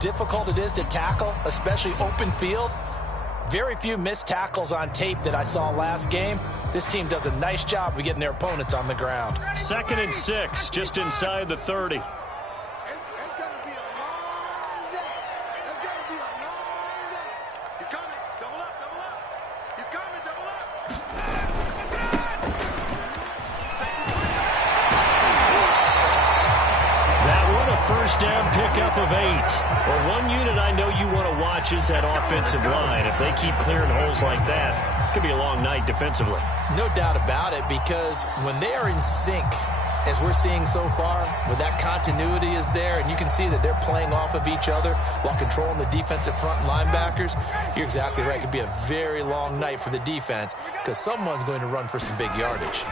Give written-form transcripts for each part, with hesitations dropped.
difficult it is to tackle, especially open field. Very few missed tackles on tape that I saw last game. This team does a nice job of getting their opponents on the ground. 2nd and 6, just inside the 30. It's going to be a long day. It's going to be a long day. He's coming. Double up, double up. He's coming, double up. That one a first down pickup of 8. Well, one unit I know you want to watch is that offensive line. If they keep clearing holes like that, it could be a long night defensively. No doubt about it, because when they are in sync, as we're seeing so far, when that continuity is there, and you can see that they're playing off of each other while controlling the defensive front linebackers, you're exactly right. It could be a very long night for the defense because someone's going to run for some big yardage.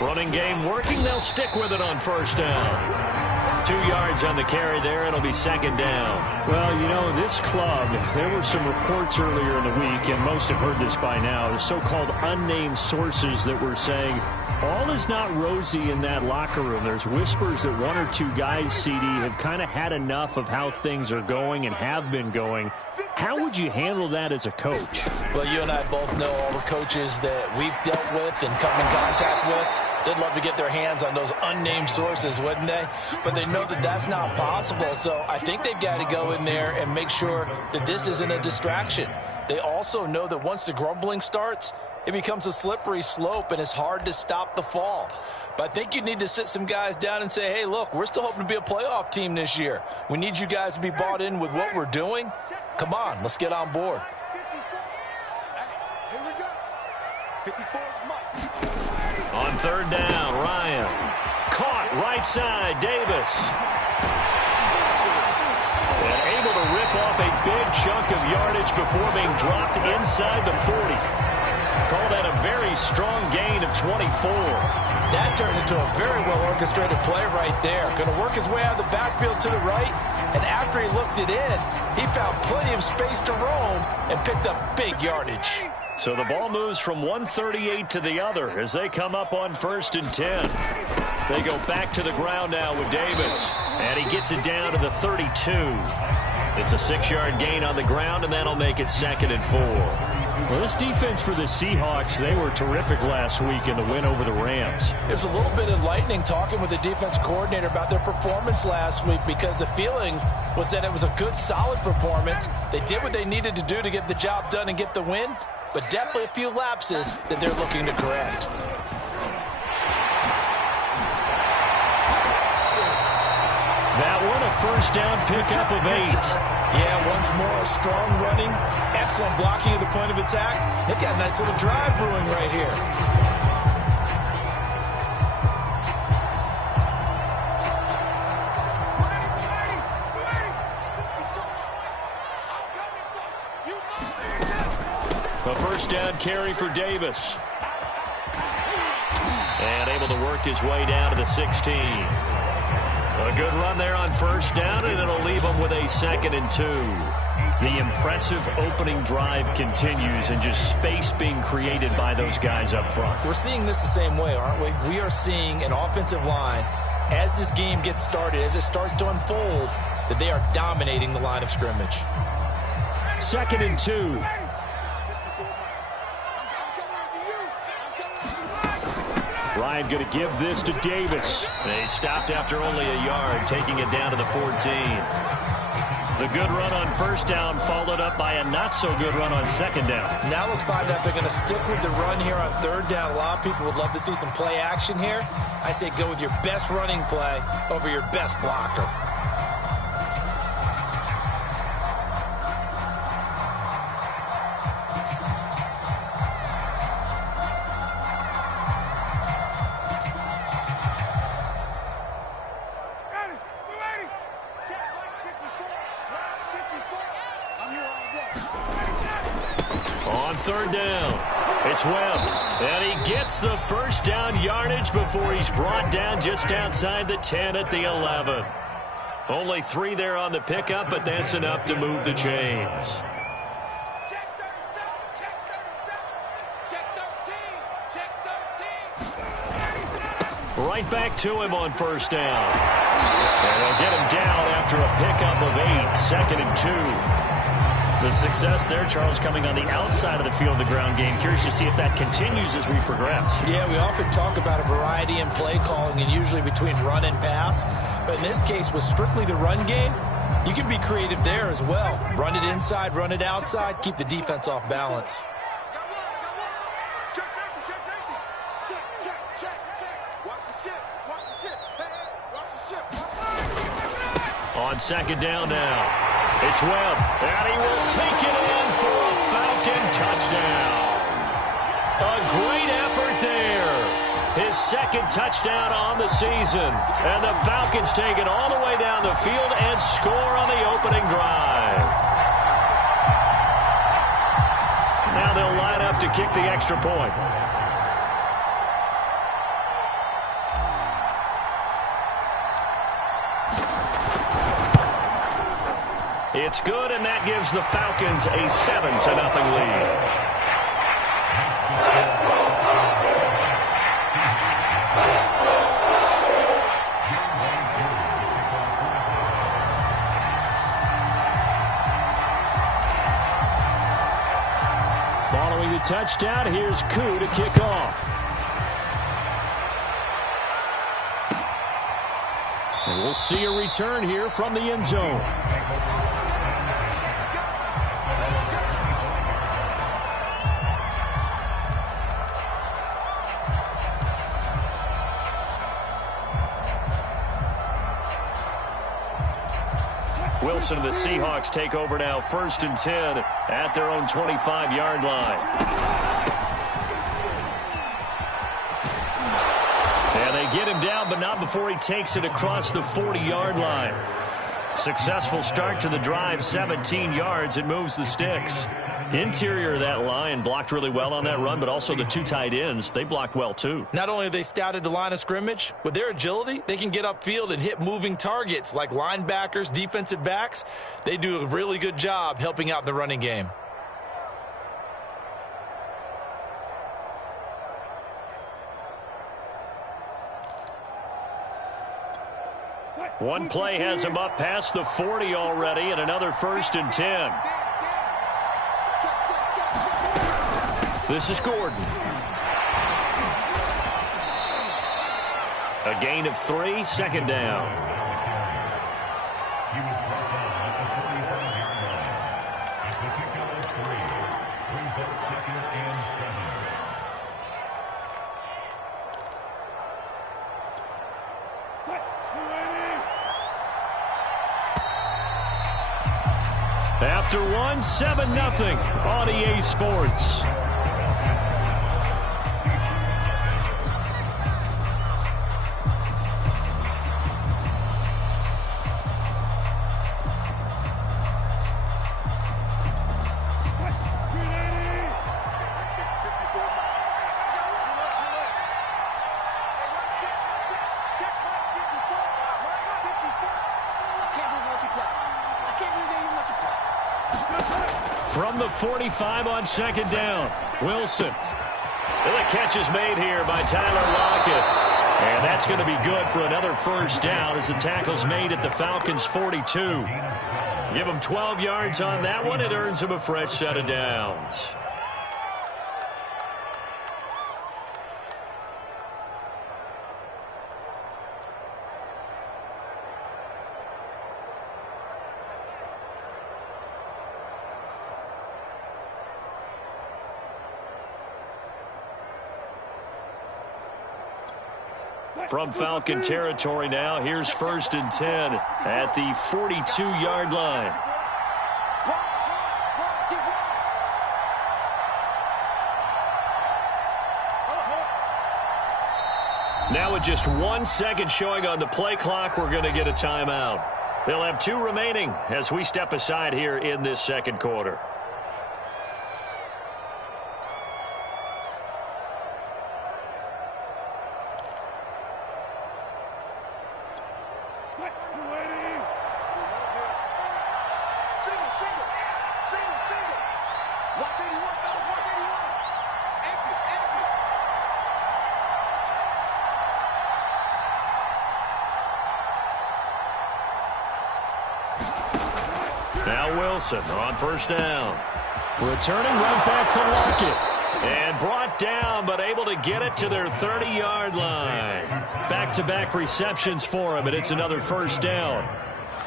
Running game working. They'll stick with it on first down. 2 yards on the carry there. It'll be 2nd down. Well, you know, this club, there were some reports earlier in the week, and most have heard this by now, the so-called unnamed sources that were saying all is not rosy in that locker room. There's whispers that 1 or 2 guys, CD, have kind of had enough of how things are going and have been going. How would you handle that as a coach? Well, you and I both know all the coaches that we've dealt with and come in contact with. They'd love to get their hands on those unnamed sources, wouldn't they? But they know that that's not possible, so I think they've got to go in there and make sure that this isn't a distraction. They also know that once the grumbling starts, it becomes a slippery slope, and it's hard to stop the fall. But I think you need to sit some guys down and say, hey, look, we're still hoping to be a playoff team this year. We need you guys to be bought in with what we're doing. Come on, let's get on board. Here we go. 54 Mike. On 3rd down, Ryan. Caught right side, Davis. And able to rip off a big chunk of yardage before being dropped inside the 40. Call that a very strong gain of 24. That turned into a very well-orchestrated play right there. Going to work his way out of the backfield to the right, and after he looked it in, he found plenty of space to roam and picked up big yardage. So the ball moves from 138 to the other as they come up on 1st and 10. They go back to the ground now with Davis, and he gets it down to the 32. It's a 6-yard gain on the ground, and that'll make it 2nd and 4. Well, this defense for the Seahawks, they were terrific last week in the win over the Rams. It was a little bit enlightening talking with the defense coordinator about their performance last week, because the feeling was that it was a good, solid performance. They did what they needed to do to get the job done and get the win, but definitely a few lapses that they're looking to correct. That one a first down pickup of 8. Yeah, once more, strong running, excellent blocking at the point of attack. They've got a nice little drive brewing right here. A first down carry for Davis. And able to work his way down to the 16. A good run there on first down, and it'll leave them with a 2nd and 2. The impressive opening drive continues, and just space being created by those guys up front. We're seeing this the same way, aren't we? We are seeing an offensive line, as this game gets started, as it starts to unfold, that they are dominating the line of scrimmage. 2nd and 2. Ryan going to give this to Davis. They stopped after only a yard, taking it down to the 14. The good run on first down followed up by a not-so-good run on 2nd down. Now let's find out if they're going to stick with the run here on 3rd down. A lot of people would love to see some play action here. I say go with your best running play over your best blocker. On 3rd down, it's Webb, and he gets the first down yardage before he's brought down just outside the 10 at the 11. Only 3 there on the pickup, but that's enough to move the chains. Right back to him on first down. And they'll get him down after a pickup of 8, 2nd and 2. The success there, Charles, coming on the outside of the field, the ground game. Curious to see if that continues as we progress. Yeah, we often talk about a variety in play calling and usually between run and pass. But in this case, with strictly the run game, you can be creative there as well. Run it inside, run it outside, keep the defense off balance. On second down now, it's Webb, and he will take it in for a Falcon touchdown. A great effort there. His second touchdown on the season. And the Falcons take it all the way down the field and score on the opening drive. Now they'll line up to kick the extra point. It's good, and that gives the Falcons a 7-0 lead. Following the touchdown, here's Koo to kick off. And we'll see a return here from the end zone. Wilson and the Seahawks take over now, 1st and 10 at their own 25-yard line. And they get him down, but not before he takes it across the 40-yard line. Successful start to the drive, 17 yards. It moves the sticks. Interior of that line blocked really well on that run, but also the 2 tight ends, they blocked well too. Not only have they scouted the line of scrimmage, with their agility, they can get upfield and hit moving targets like linebackers, defensive backs. They do a really good job helping out in the running game. One play has him up past the 40 already, and another 1st and 10. This is Gordon. A gain of 3, 2nd down. After one, 7-0 on EA Sports. From the 45 on 2nd down, Wilson. And the catch is made here by Tyler Lockett. And that's going to be good for another 1st down as the tackle's made at the Falcons' 42. Give him 12 yards on that one. It earns him a fresh set of downs. From Falcon territory now, here's 1st and 10 at the 42-yard line. Now with just 1 second showing on the play clock, we're going to get a timeout. They'll have 2 remaining as we step aside here in this 2nd quarter. Now Wilson on first down. Returning right back to Lockett. And brought down, but able to get it to their 30-yard line. Back-to-back receptions for him, and it's another first down.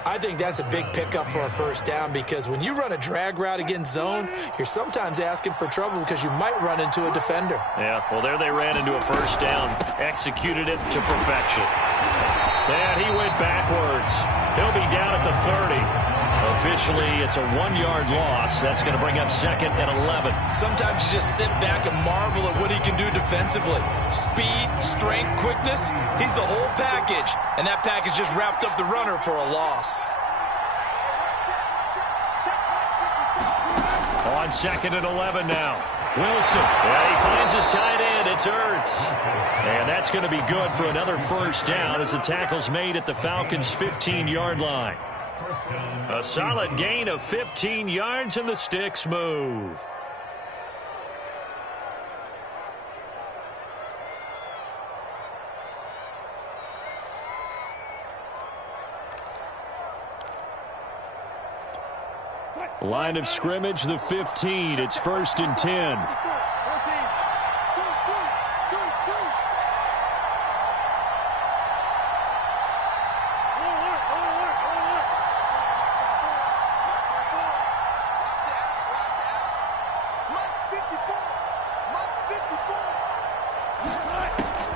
I think that's a big pickup for a first down because when you run a drag route against zone, you're sometimes asking for trouble because you might run into a defender. Yeah, well, there they ran into a first down, executed it to perfection. And he went backwards. He'll be down at the 30. Officially, it's a 1-yard loss. That's going to bring up 2nd and 11. Sometimes you just sit back and marvel at what he can do defensively. Speed, strength, quickness, he's the whole package. And that package just wrapped up the runner for a loss. On 2nd and 11 now. Wilson, he finds his tight end. It's Ertz. And that's going to be good for another first down as the tackle's made at the Falcons' 15-yard line. A solid gain of 15 yards, and the sticks move. Line of scrimmage, the 15. It's 1st and 10.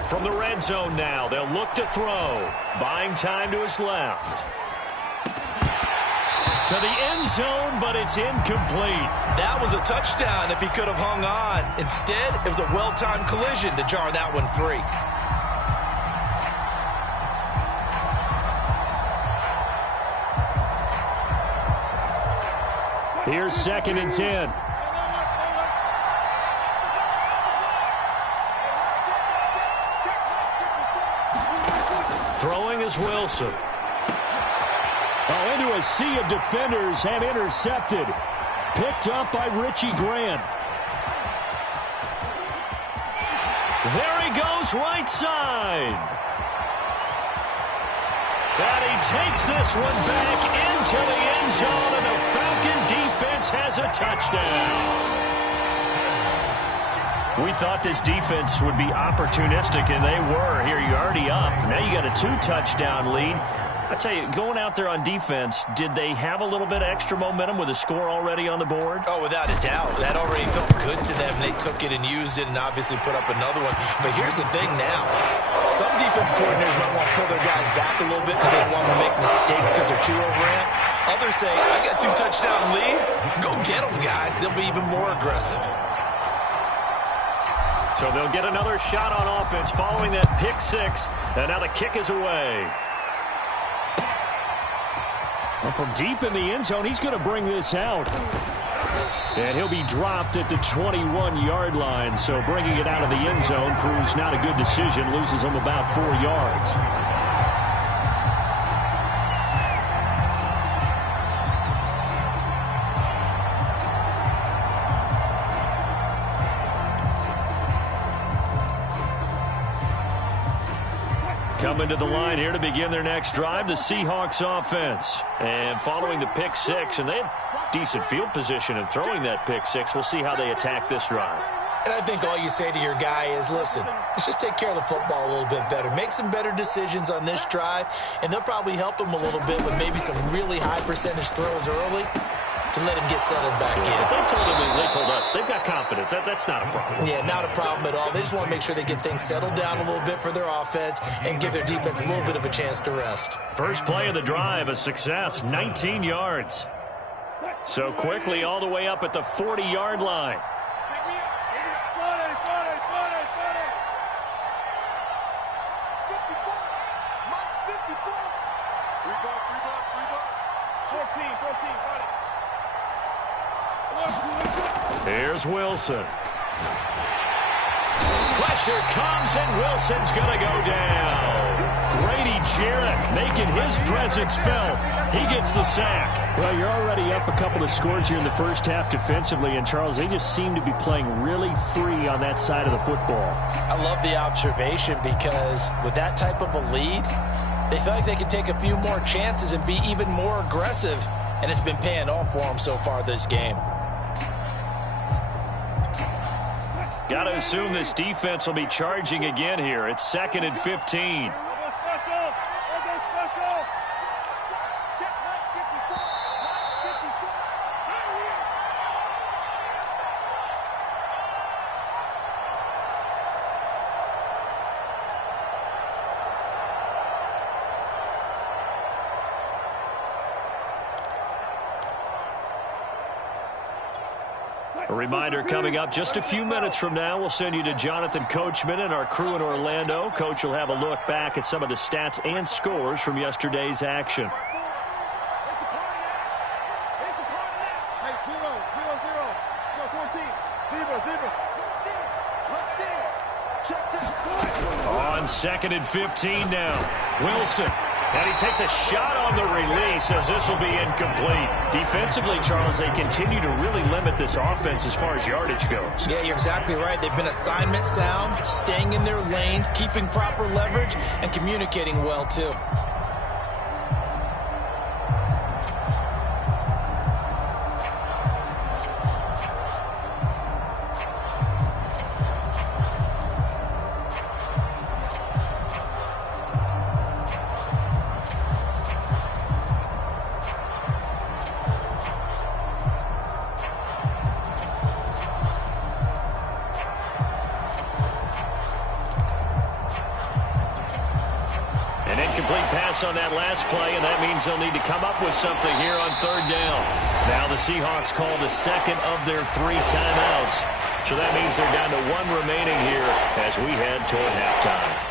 From the red zone now, they'll look to throw. Buying time to his left. To the end zone, but it's incomplete. That was a touchdown if he could have hung on. Instead, it was a well-timed collision to jar that one free. Here's 2nd and 10. Throwing is Wilson. Oh, into a sea of defenders and intercepted. Picked up by Richie Grant. There he goes, right side. And he takes this one back into the end zone, and the Falcon defense has a touchdown. We thought this defense would be opportunistic, and they were. Here, you're already up. Now you got a 2-touchdown lead. I tell you, going out there on defense, did they have a little bit of extra momentum with a score already on the board? Oh, without a doubt. That already felt good to them. They took it and used it and obviously put up another one. But here's the thing now. Some defense coordinators might want to pull their guys back a little bit because they don't want them to make mistakes because they're too overamped. Others say, I got 2-touchdown lead. Go get them, guys. They'll be even more aggressive. So they'll get another shot on offense following that pick six. And now the kick is away. Well, from deep in the end zone, he's going to bring this out. And he'll be dropped at the 21-yard line. So bringing it out of the end zone proves not a good decision. Loses him about 4 yards. Coming to the line here to begin their next drive, the Seahawks offense. And following the pick six, and they had decent field position in throwing that pick six. We'll see how they attack this drive. And I think all you say to your guy is, listen, let's just take care of the football a little bit better. Make some better decisions on this drive, and they'll probably help him a little bit with maybe some really high percentage throws early to let him get settled back in. They told us they've got confidence. That's not a problem. Yeah, not a problem at all. They just want to make sure they get things settled down a little bit for their offense and give their defense a little bit of a chance to rest. First play of the drive, a success, 19 yards. So quickly all the way up at the 40-yard line. Here's Wilson. Pressure comes, and Wilson's going to go down. Grady Jarrett making his presence felt. He gets the sack. Well, you're already up a couple of scores here in the first half defensively, and Charles, they just seem to be playing really free on that side of the football. I love the observation because with that type of a lead, they feel like they can take a few more chances and be even more aggressive and it's been paying off for him so far this game. Got to assume this defense will be charging again here. It's 2nd and 15. A reminder coming up just a few minutes from now, we'll send you to Jonathan Coachman and our crew in Orlando. Coach will have a look back at some of the stats and scores from yesterday's action. On 2nd and 15 now, Wilson. And he takes a shot on the release as this will be incomplete. Defensively, Charles, they continue to really limit this offense as far as yardage goes. Yeah, you're exactly right. They've been assignment sound, staying in their lanes, keeping proper leverage, and communicating well, too. On that last play, and that means they'll need to come up with something here on 3rd down. Now the Seahawks call the 2nd of their 3 timeouts. So that means they're down to 1 remaining here as we head toward halftime.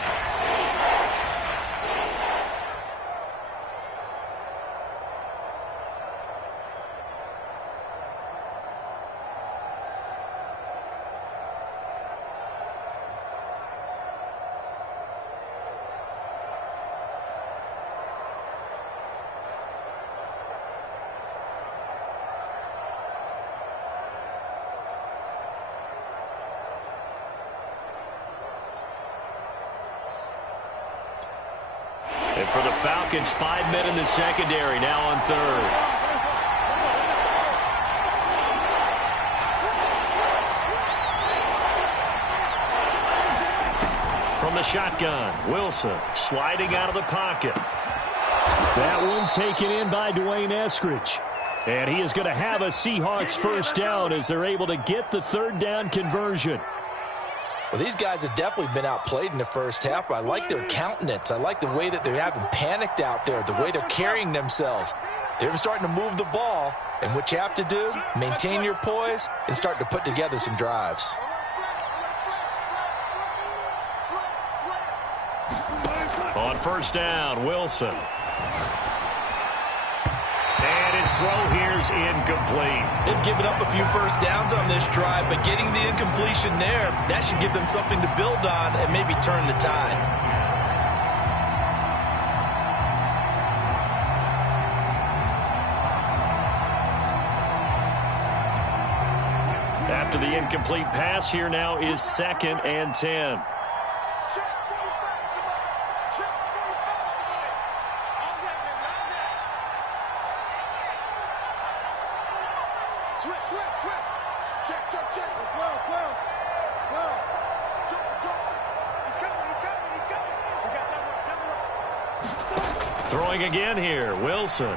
And for the Falcons, 5 men in the secondary, now on 3rd. From the shotgun, Wilson sliding out of the pocket. That one taken in by Dwayne Eskridge. And he is going to have a Seahawks 1st down as they're able to get the 3rd down conversion. Well, these guys have definitely been outplayed in the first half, but I like their countenance. I like the way that they haven't panicked out there, the way they're carrying themselves. They're starting to move the ball, and what you have to do, maintain your poise and start to put together some drives. On 1st down, Wilson. And his throw here's incomplete. They've given up a few first downs on this drive, but getting the incompletion there, that should give them something to build on and maybe turn the tide. After the incomplete pass, here now is 2nd and 10. Throwing again here, Wilson. And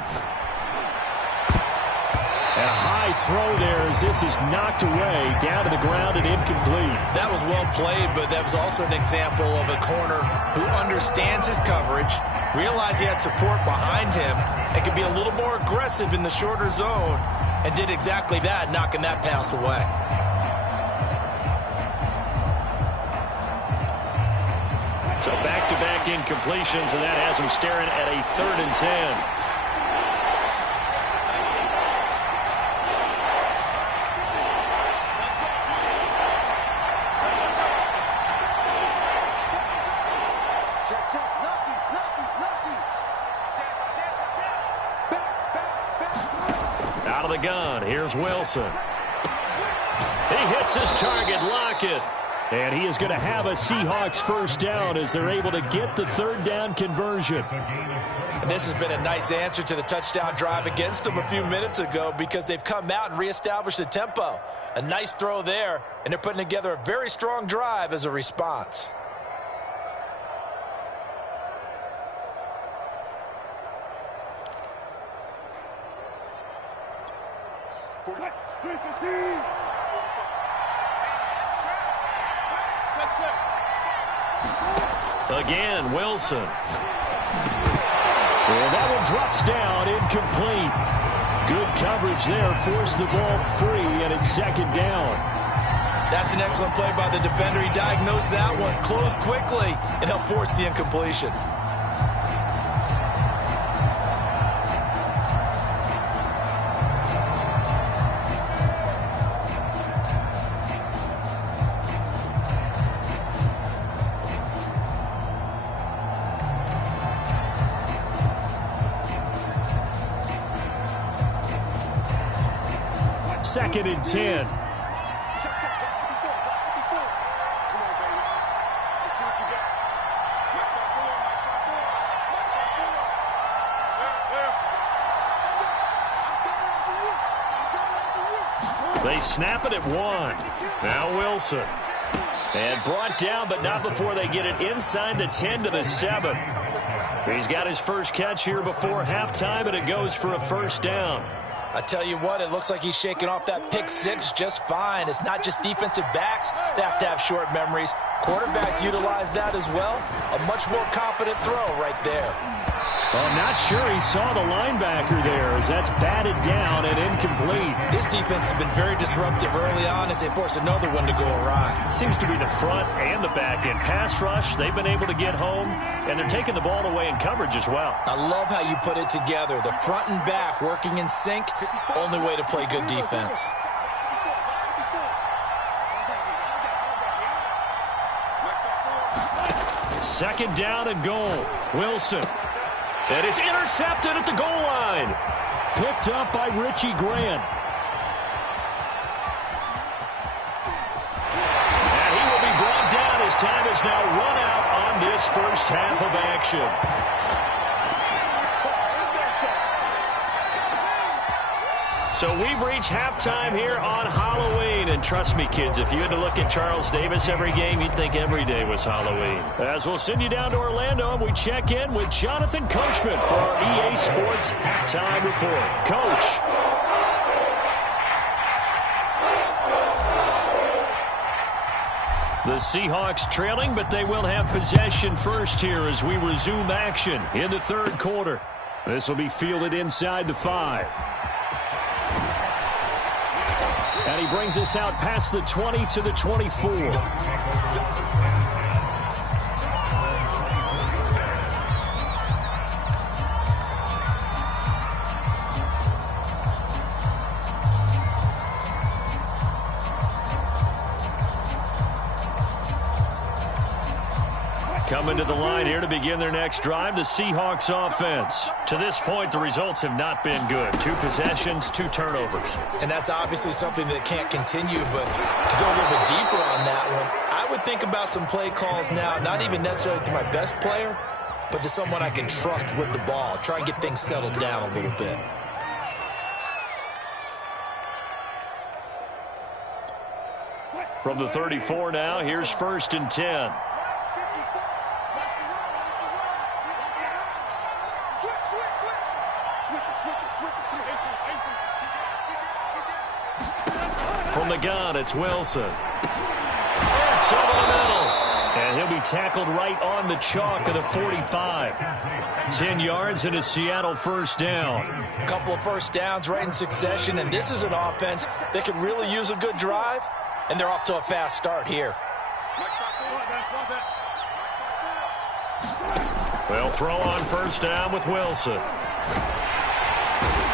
a high throw there as this is knocked away, down to the ground and incomplete. That was well played, but that was also an example of a corner who understands his coverage, realized he had support behind him, and could be a little more aggressive in the shorter zone, and did exactly that, knocking that pass away. So back-to-back incompletions, and that has him staring at a 3rd and 10. Out of the gun, here's Wilson. He hits his target, Lockett. And he is going to have a Seahawks first down as they're able to get the third down conversion. And this has been a nice answer to the touchdown drive against them a few minutes ago because they've come out and reestablished the tempo. A nice throw there, and they're putting together a very strong drive as a response. Again, Wilson. And that one drops down, incomplete. Good coverage there, forced the ball free, and it's second down. That's an excellent play by the defender. He diagnosed that one, closed quickly, and helped force the incompletion. Second and 10. They snap it at 1. Now Wilson. And brought down, but not before they get it inside the 10 to the 7. He's got his first catch here before halftime, and it goes for a first down. I tell you what, it looks like he's shaking off that pick six just fine. It's not just defensive backs that have to have short memories. Quarterbacks utilize that as well. A much more confident throw right there. Well, I'm not sure he saw the linebacker there as that's batted down and incomplete. This defense has been very disruptive early on as they force another one to go awry. It seems to be the front and the back end. Pass rush, they've been able to get home, and they're taking the ball away in coverage as well. I love how you put it together. The front and back working in sync, only way to play good defense. Second down and goal. Wilson. And it's intercepted at the goal line. Picked up by Richie Grant. And he will be brought down as time is now run out on this first half of action. So we've reached halftime here on Halloween. And trust me, kids, if you had to look at Charles Davis every game, you'd think every day was Halloween. As we'll send you down to Orlando, and we check in with Jonathan Coachman for our EA Sports Halftime Report. Coach. The Seahawks trailing, but they will have possession first here as we resume action in the third quarter. This will be fielded inside the 5. And he brings us out past the 20 to the 24. Coming to the line here to begin their next drive, the Seahawks offense. To this point, the results have not been good. 2 possessions, 2 turnovers. And that's obviously something that can't continue, but to go a little bit deeper on that one, I would think about some play calls now, not even necessarily to my best player, but to someone I can trust with the ball. Try and get things settled down a little bit. From the 34 now, here's 1st and 10. From the gun, it's Wilson. It's over the middle. And he'll be tackled right on the chalk of the 45. 10 yards and a Seattle first down. A couple of first downs right in succession, and this is an offense that could really use a good drive, and they're off to a fast start here. They'll throw on first down with Wilson.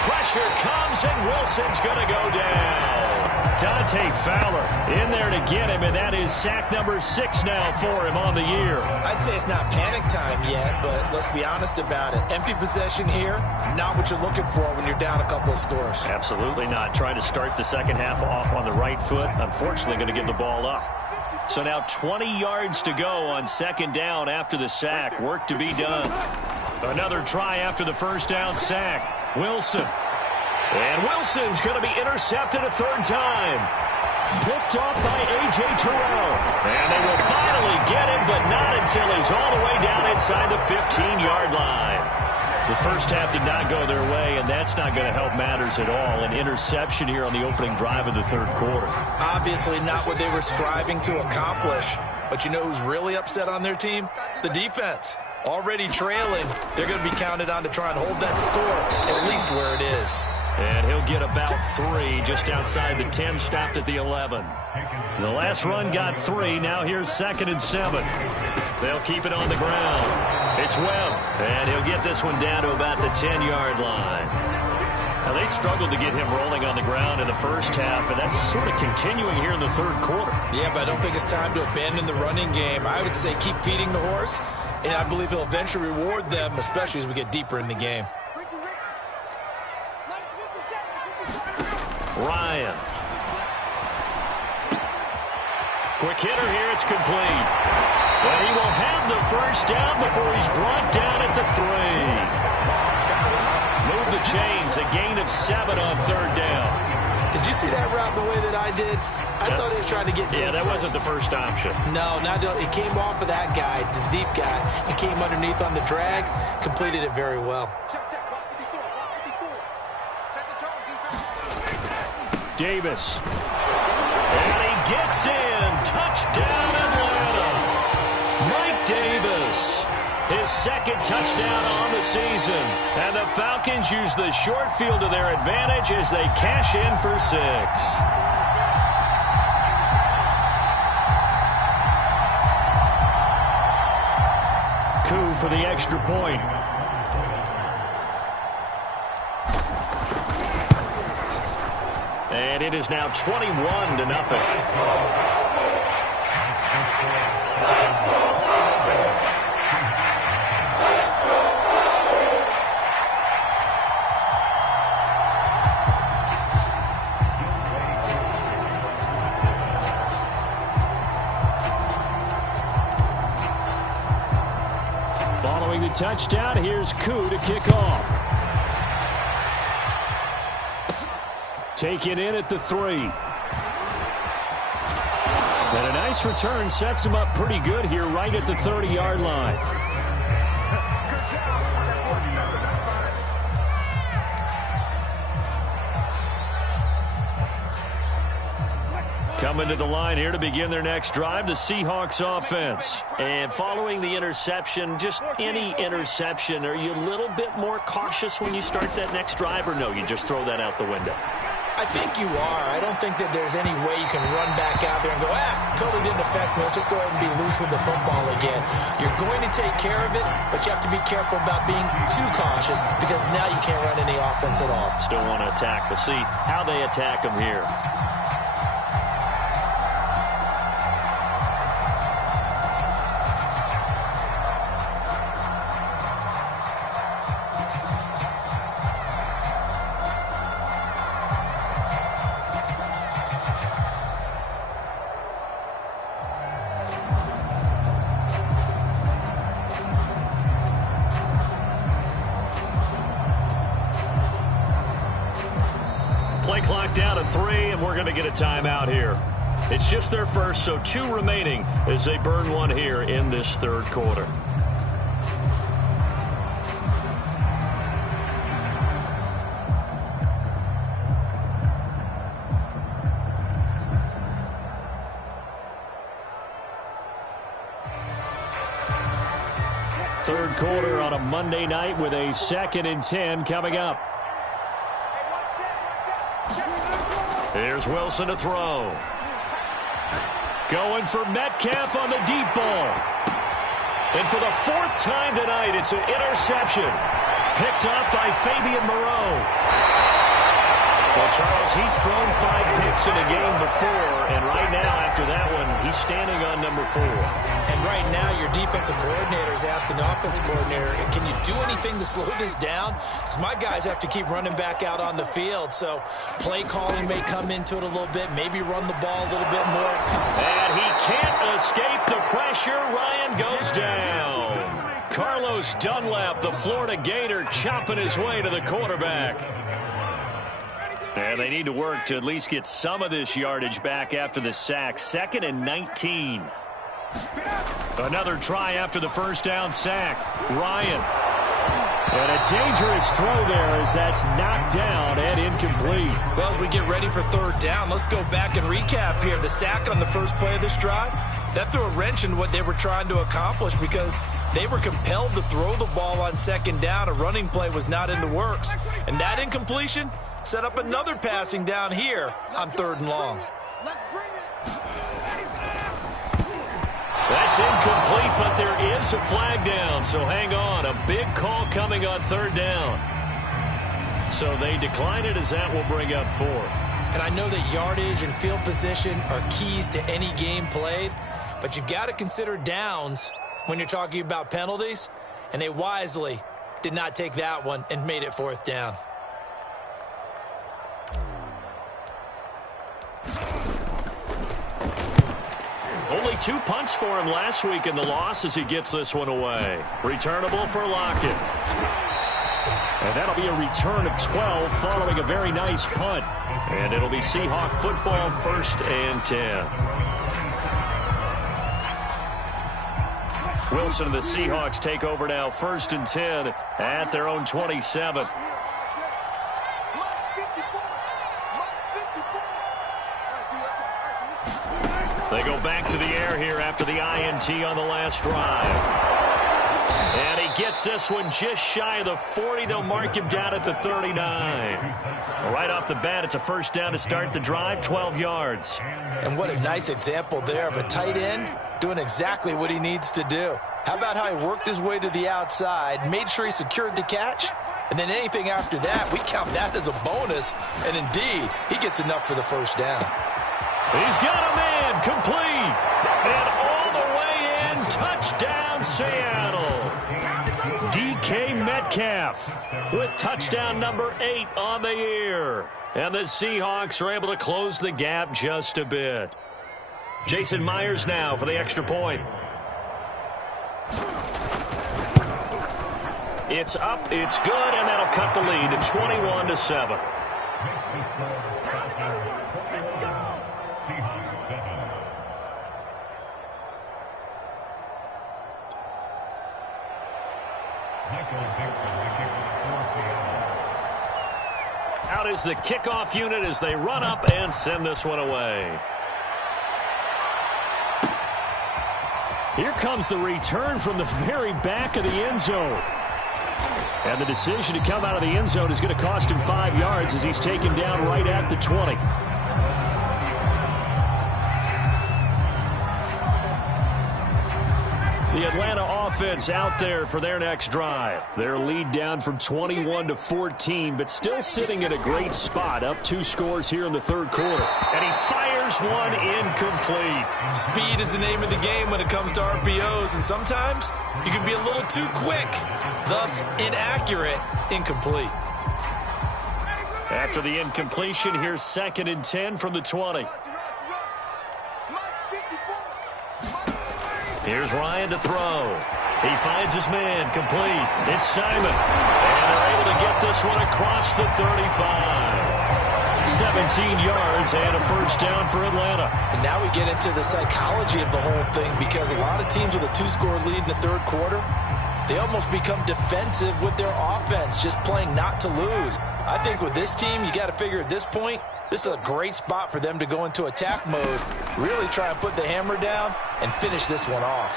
Pressure comes, and Wilson's going to go down. Dante Fowler in there to get him, and that is sack number 6 now for him on the year. I'd say it's not panic time yet, but let's be honest about it. Empty possession here, not what you're looking for when you're down a couple of scores. Absolutely not. Trying to start the second half off on the right foot. Unfortunately, going to give the ball up. So now 20 yards to go on second down after the sack. Work to be done. Another try after the first down sack. Wilson. And Wilson's going to be intercepted a third time. Picked off by A.J. Terrell. And they will finally get him, but not until he's all the way down inside the 15-yard line. The first half did not go their way, and that's not going to help matters at all. An interception here on the opening drive of the third quarter. Obviously not what they were striving to accomplish. But you know who's really upset on their team? The defense. Already trailing. They're going to be counted on to try and hold that score, at least where it is. And he'll get about 3 just outside the 10, stopped at the 11. The last run got 3. Now here's 2nd and 7. They'll keep it on the ground. It's Webb, and he'll get this one down to about the 10-yard line. Now, they struggled to get him rolling on the ground in the first half, and that's sort of continuing here in the third quarter. Yeah, but I don't think it's time to abandon the running game. I would say keep feeding the horse, and I believe he'll eventually reward them, especially as we get deeper in the game. Ryan. Quick hitter here. It's complete. And he will have the first down before he's brought down at the 3. Move the chains. A gain of 7 on third down. Did you see that route the way that I did? I thought he was trying to get deep. Yeah, that wasn't the first option. No, it came off of that guy, the deep guy, and came underneath on the drag. Completed it very well. Davis. And he gets in. Touchdown, Atlanta. Mike Davis. His second touchdown on the season. And the Falcons use the short field to their advantage as they cash in for 6. Coup for the extra point. And it is now 21-0. Following the touchdown, here's Koo to kick off. Taken in at the 3. And a nice return sets him up pretty good here right at the 30-yard line. Coming to the line here to begin their next drive, the Seahawks offense. And following the interception, just any interception, are you a little bit more cautious when you start that next drive, or no, you just throw that out the window? I think you are. I don't think that there's any way you can run back out there and go, totally didn't affect me. Let's just go ahead and be loose with the football again. You're going to take care of it, but you have to be careful about being too cautious because now you can't run any offense at all. Still want to attack. We'll see how they attack them here. Play clock down to 3, and we're going to get a timeout here. It's just their first, so 2 remaining as they burn one here in this third quarter. Third quarter on a Monday night with a 2nd and 10 coming up. Here's Wilson to throw. Going for Metcalf on the deep ball. And for the 4th time tonight, it's an interception. Picked up by Fabian Moreau. Well, Charles, he's thrown 5 picks in a game before, and right now, after that one, he's standing on number 4. And right now, your defensive coordinator is asking the offensive coordinator, can you do anything to slow this down? Because my guys have to keep running back out on the field, so play calling may come into it a little bit, maybe run the ball a little bit more. And he can't escape the pressure. Ryan goes down. Carlos Dunlap, the Florida Gator, chopping his way to the quarterback. And they need to work to at least get some of this yardage back after the sack. 2nd and 19. Another try after the first down sack. Ryan. And a dangerous throw there as that's knocked down and incomplete. Well, as we get ready for 3rd down, let's go back and recap here. The sack on the first play of this drive, that threw a wrench in what they were trying to accomplish because they were compelled to throw the ball on 2nd down. A running play was not in the works. And that incompletion set up another passing down here on 3rd and long. That's incomplete, but there is a flag down, so hang on. A big call coming on 3rd down. So they decline it as that will bring up 4th. And I know that yardage and field position are keys to any game played, but you've got to consider downs when you're talking about penalties, and they wisely did not take that one and made it 4th down. Only 2 punts for him last week in the loss as he gets this one away. Returnable for Lockett. And that'll be a return of 12 following a very nice punt. And it'll be Seahawk football, 1st and 10. Wilson and the Seahawks take over now, 1st and 10 at their own 27. They go back to the air here after the INT on the last drive. And he gets this one just shy of the 40. They'll mark him down at the 39. Right off the bat, it's a 1st down to start the drive, 12 yards. And what a nice example there of a tight end doing exactly what he needs to do. How about how he worked his way to the outside, made sure he secured the catch, and then anything after that, we count that as a bonus. And indeed, he gets enough for the 1st down. He's got a man, complete, and all the way in, touchdown Seattle. DK Metcalf with touchdown number 8 on the year. And the Seahawks are able to close the gap just a bit. Jason Myers now for the extra point. It's up, it's good, and that'll cut the lead to 21-7. Out is the kickoff unit as they run up and send this one away. Here comes the return from the very back of the end zone. And the decision to come out of the end zone is going to cost him 5 yards as he's taken down right at the 20. The Atlanta offense out there for their next drive. Their lead down from 21-14, but still sitting at a great spot, up 2 scores here in the 3rd quarter. And he fires one incomplete. Speed is the name of the game when it comes to RPOs, and sometimes you can be a little too quick, thus inaccurate, incomplete. After the incompletion, here's 2nd and 10 from the 20. Here's Ryan to throw. He finds his man, complete. It's Simon. And they're able to get this one across the 35. 17 yards and a 1st down for Atlanta. And now we get into the psychology of the whole thing, because a lot of teams with a 2-score lead in the 3rd quarter, they almost become defensive with their offense, just playing not to lose. I think with this team, you got to figure at this point, this is a great spot for them to go into attack mode, really try and put the hammer down and finish this one off.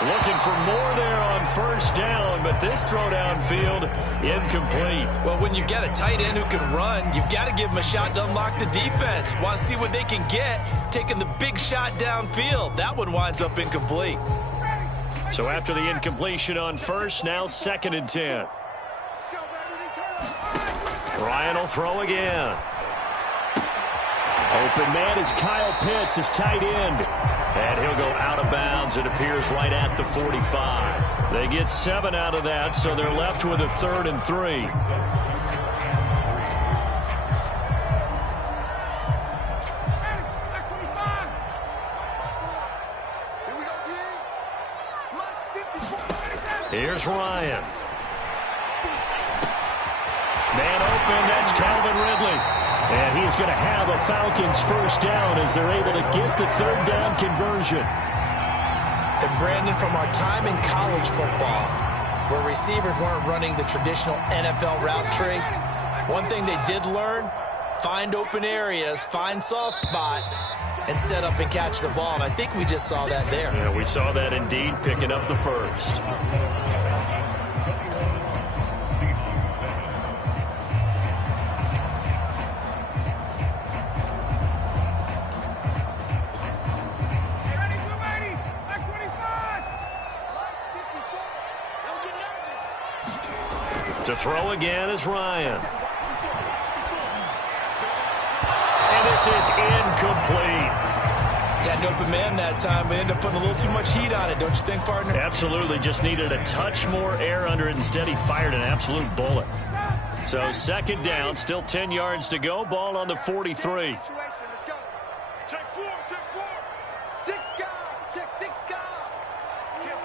Looking for more there on 1st down, but this throw downfield, incomplete. Well, when you've got a tight end who can run, you've got to give him a shot to unlock the defense. Want to see what they can get, taking the big shot downfield. That one winds up incomplete. So after the incompletion on 1st, now 2nd and 10. Ryan will throw again. Open man is Kyle Pitts, his tight end. And he'll go out of bounds. It appears right at the 45. They get 7 out of that, so they're left with a 3rd and 3. Here's Ryan. Man open, that's Calvin Ridley. And he's going to have a Falcons first down as they're able to get the 3rd down conversion. And Brandon, from our time in college football, where receivers weren't running the traditional NFL route tree, one thing they did learn, find open areas, find soft spots, and set up and catch the ball. And I think we just saw that there. Yeah, we saw that indeed, picking up the first. To throw again is Ryan. And this is incomplete. Got an open man that time, but ended up putting a little too much heat on it, don't you think, partner? Absolutely. Just needed a touch more air under it. Instead, he fired an absolute bullet. So 2nd down, still 10 yards to go. Ball on the 43. Let's go. Check 4, check 4. 6 guard, check 6 guard. Kill.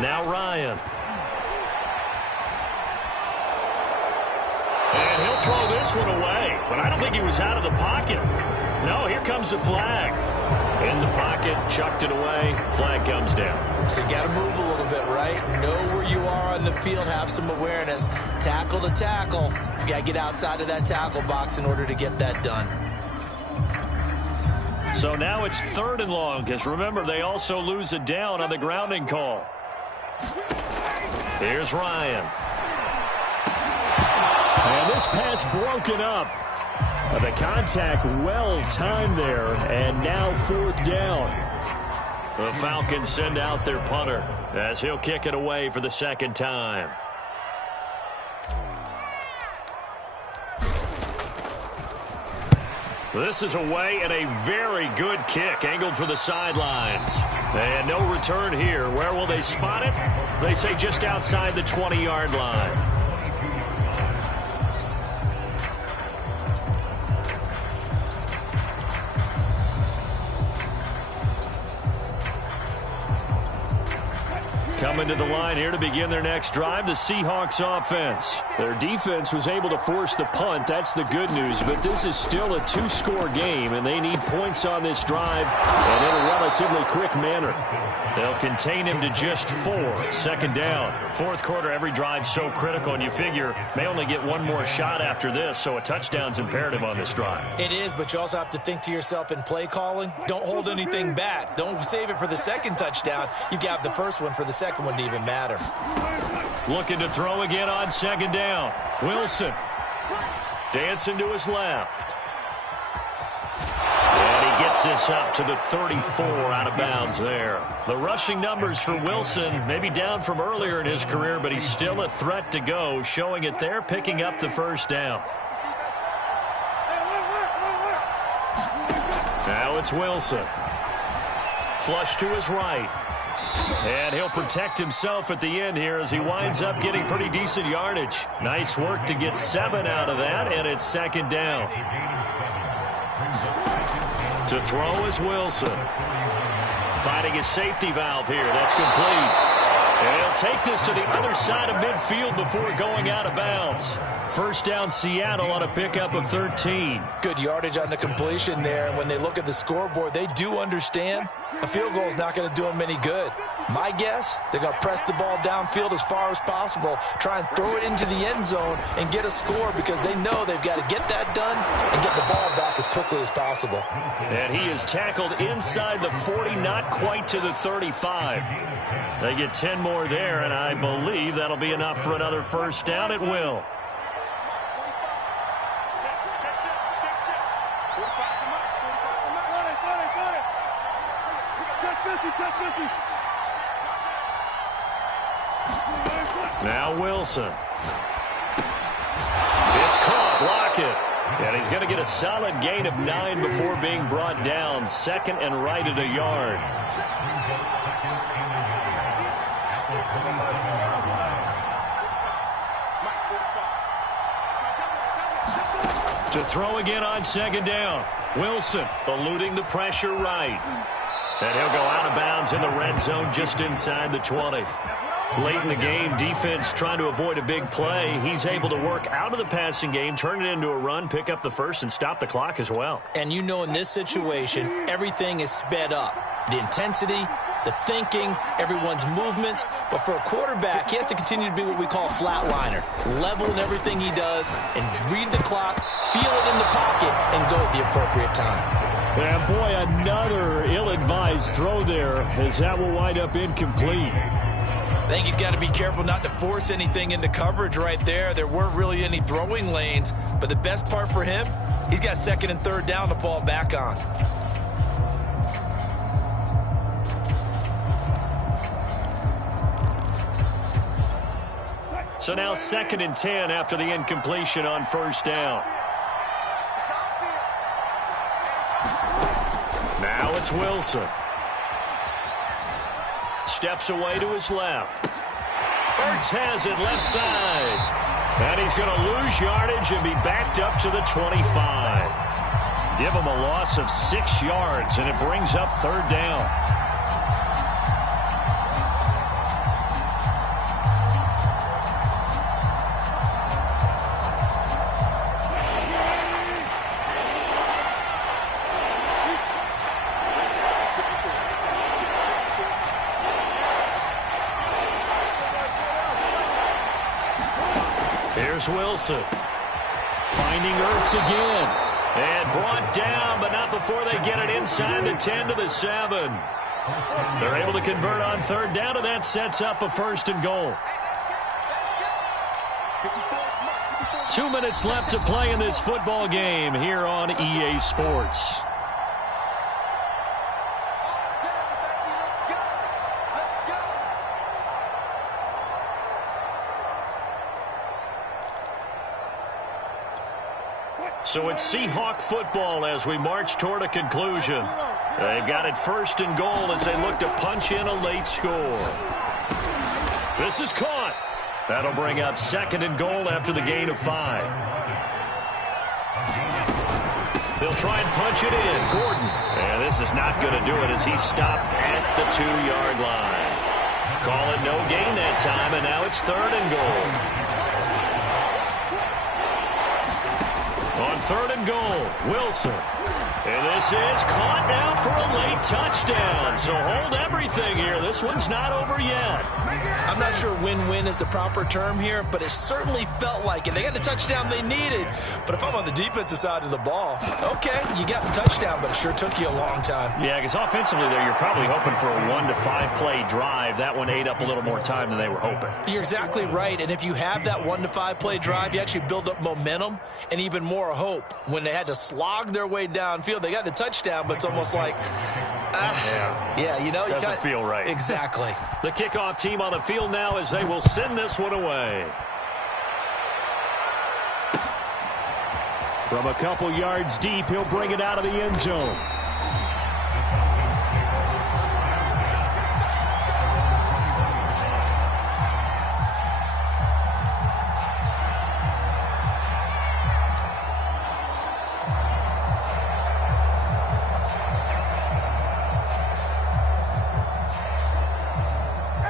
Now Ryan. And he'll throw this one away. But I don't think he was out of the pocket. No, here comes the flag. In the pocket, chucked it away. Flag comes down. So you got to move a little bit, right? Know where you are on the field. Have some awareness. Tackle to tackle. You got to get outside of that tackle box in order to get that done. So now it's 3rd and long, because remember, they also lose a down on the grounding call. Here's Ryan. And this pass broken up. The contact well timed there, and now 4th down. The Falcons send out their punter as he'll kick it away for the 2nd time. This is away and a very good kick, angled for the sidelines. And no return here. Where will they spot it? They say just outside the 20-yard line. Coming to the line here to begin their next drive, the Seahawks offense. Their defense was able to force the punt. That's the good news. But this is still a 2-score game, and they need points on this drive and in a relatively quick manner. They'll contain him to just 4. 2nd down. 4th quarter, every drive so critical, and you figure may only get one more shot after this, so a touchdown's imperative on this drive. It is, but you also have to think to yourself in play calling, don't hold anything back. Don't save it for the 2nd touchdown. You got the first one for the 2nd one to even matter. Looking to throw again on 2nd down. Wilson dancing to his left. And he gets this up to the 34, out of bounds there. The rushing numbers for Wilson maybe down from earlier in his career, but he's still a threat to go, showing it there, picking up the 1st down. Now it's Wilson. Flush to his right. And he'll protect himself at the end here as he winds up getting pretty decent yardage. Nice work to get 7 out of that, and it's 2nd down. To throw is Wilson. Finding his safety valve here. That's complete. And he'll take this to the other side of midfield before going out of bounds. 1st down Seattle on a pickup of 13. Good yardage on the completion there. And when they look at the scoreboard, they do understand a field goal is not going to do them any good. My guess, they're going to press the ball downfield as far as possible, try and throw it into the end zone and get a score because they know they've got to get that done and get the ball back as quickly as possible. And he is tackled inside the 40, not quite to the 35. They get 10 more there, and I believe that'll be enough for another 1st down. It will. Now Wilson. It's caught. Lockett. And he's going to get a solid gain of 9 before being brought down. Second and right at a yard. To throw again on second down. Wilson eluding the pressure right. And he'll go out of bounds in the red zone just inside the 20. Late in the game, defense trying to avoid a big play. He's able to work out of the passing game, turn it into a run, pick up the first, and stop the clock as well. And you know in this situation, everything is sped up. The intensity, the thinking, everyone's movements. But for a quarterback, he has to continue to be what we call a flatliner. Level in everything he does and read the clock, feel it in the pocket, and go at the appropriate time. And boy, another ill-advised throw there, as that will wind up incomplete. I think he's got to be careful not to force anything into coverage right there. There weren't really any throwing lanes, but the best part for him, he's got second and third down to fall back on. So now second and 10 after the incompletion on first down. Now it's Wilson. Steps away to his left. Ertz has it left side. And he's going to lose yardage and be backed up to the 25. Give him a loss of 6 yards, and it brings up third down. Here's Wilson. Finding Ertz again. And brought down, but not before they get it inside the 10 to the 7. They're able to convert on third down, and that sets up a first and goal. 2 minutes left to play in this football game here on EA Sports. So it's Seahawk football as we march toward a conclusion. They've got it first and goal as they look to punch in a late score. This is caught. That'll bring up second and goal after the gain of 5. They'll try and punch it in. Gordon. And this is not going to do it as he's stopped at the 2-yard line. Call it no gain that time, and now it's third and goal. On third and goal, Wilson. And this is caught now for a late touchdown. So hold everything here. This one's not over yet. I'm not sure win-win is the proper term here, but it certainly felt like it. They got the touchdown they needed. But if I'm on the defensive side of the ball, okay, you got the touchdown, but it sure took you a long time. Yeah, because offensively there, you're probably hoping for a 1 to 5 play drive. That one ate up a little more time than they were hoping. You're exactly right. And if you have that 1 to 5 play drive, you actually build up momentum and even more hope. When they had to slog their way downfield, they got the touchdown, but it's almost like, yeah, you know. Doesn't feel right. Exactly. The kickoff team on the field now as they will send this one away. From a couple yards deep, he'll bring it out of the end zone.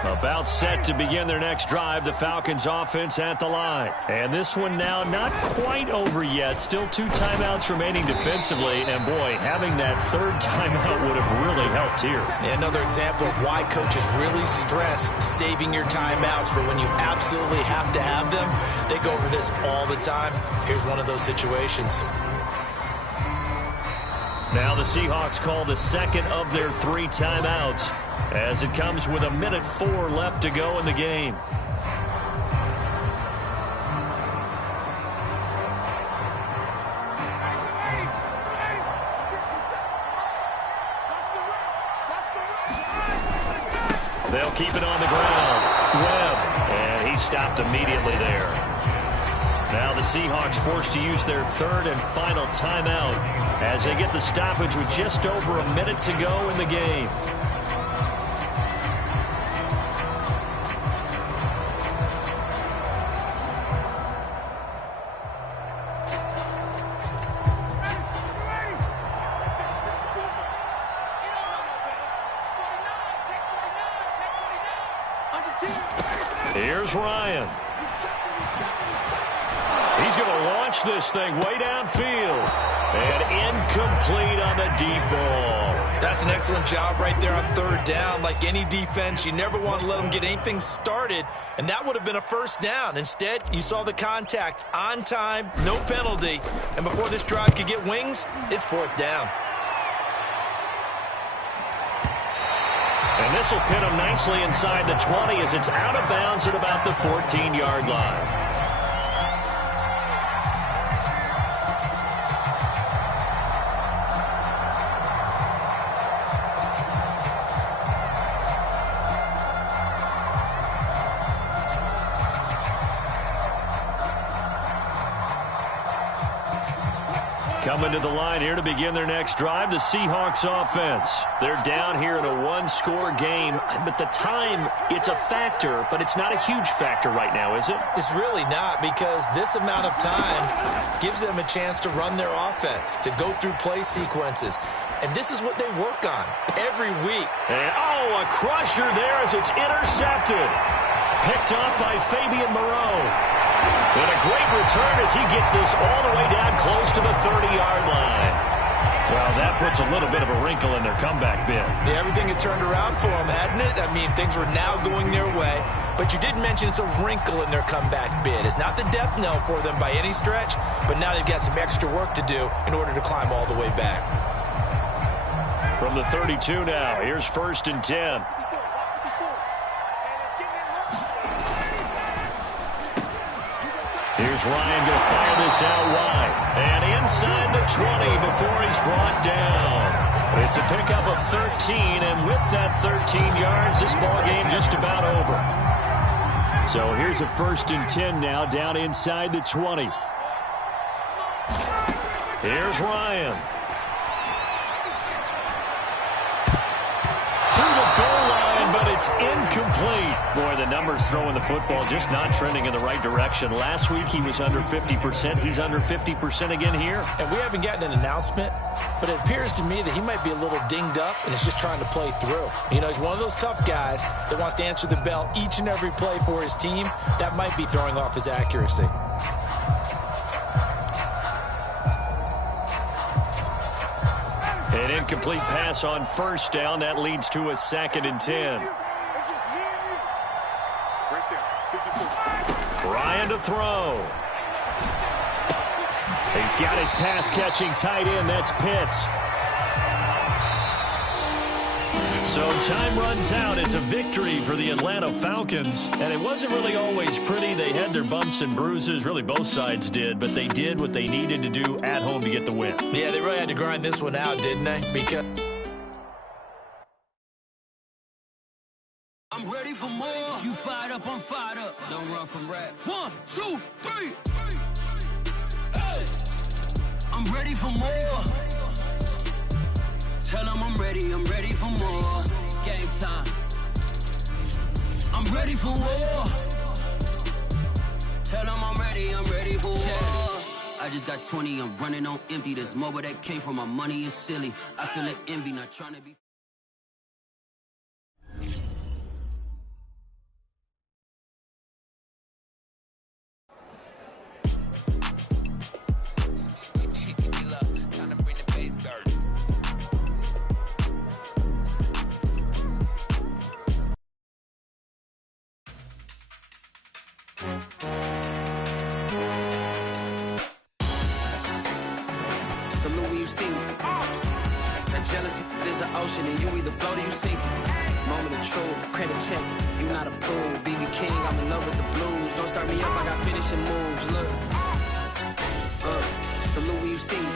About set to begin their next drive, the Falcons offense at the line. And this one now not quite over yet. Still 2 timeouts remaining defensively. And boy, having that third timeout would have really helped here. Another example of why coaches really stress saving your timeouts for when you absolutely have to have them. They go over this all the time. Here's one of those situations. Now the Seahawks call the second of their 3 timeouts as it comes with 1:04 left to go in the game. They'll keep it on the ground. Webb, and He stopped immediately there. Now the Seahawks forced to use their third and final timeout as they get the stoppage with just over a minute to go in the game. Here's Ryan. He's going to launch this thing way downfield. And incomplete on the deep ball. That's an excellent job right there on third down. Like any defense, you never want to let them get anything started, and that would have been a first down. Instead, you saw the contact on time, no penalty, and before this drive could get wings, it's fourth down. And this will pin him nicely inside the 20 as it's out of bounds at about the 14-yard line. Coming to the line here to begin their next drive, the Seahawks offense. They're down here in a one-score game, but the time, it's a factor, but it's not a huge factor right now, is it? It's really not, because this amount of time gives them a chance to run their offense, to go through play sequences. And this is what they work on every week. And, oh, a crusher there as it's intercepted. Picked off by Fabian Moreau. And a great return as he gets this all the way down close to the 30-yard line. Well, that puts a little bit of a wrinkle in their comeback bid. Yeah, everything had turned around for them, hadn't it? I mean, things were now going their way. But you did mention it's a wrinkle in their comeback bid. It's not the death knell for them by any stretch, but now they've got some extra work to do in order to climb all the way back. From the 32 now, here's 1st and 10. Here's Ryan going to fire this out wide. And inside the 20 before he's brought down. It's a pickup of 13, and with that 13 yards, this ball game just about over. So here's a 1st and 10 now, down inside the 20. Here's Ryan. To the goal line, but it's incomplete. Boy, the numbers throwing the football just not trending in the right direction. Last week he was under 50%. He's under 50% again here. And we haven't gotten an announcement, but it appears to me that he might be a little dinged up and is just trying to play through. You know, he's one of those tough guys that wants to answer the bell each and every play for his team. That might be throwing off his accuracy. An incomplete pass on 1st down. That leads to a 2nd and 10. Ryan to throw. He's got his pass-catching tight end. That's Pitts. So time runs out. It's a victory for the Atlanta Falcons. And it wasn't really always pretty. They had their bumps and bruises. Really, both sides did. But they did what they needed to do at home to get the win. Yeah, they really had to grind this one out, didn't they? Because I'm ready for more. You fired up, I'm fired up. Don't run from rap. 1, 2, 3. Hey. I'm ready for more. Tell them I'm ready for more. Game time. I'm ready for war. Tell them I'm ready for war. I just got 20, I'm running on empty. This mobile that came from my money is silly. I feel like envy, not trying to be. Salute when you see me. That jealousy is an ocean, and you either float or you sink. Moment of truth, credit check, you not approved. BB King, I'm in love with the blues. Don't start me up, I got finishing moves. Look, salute when you see me.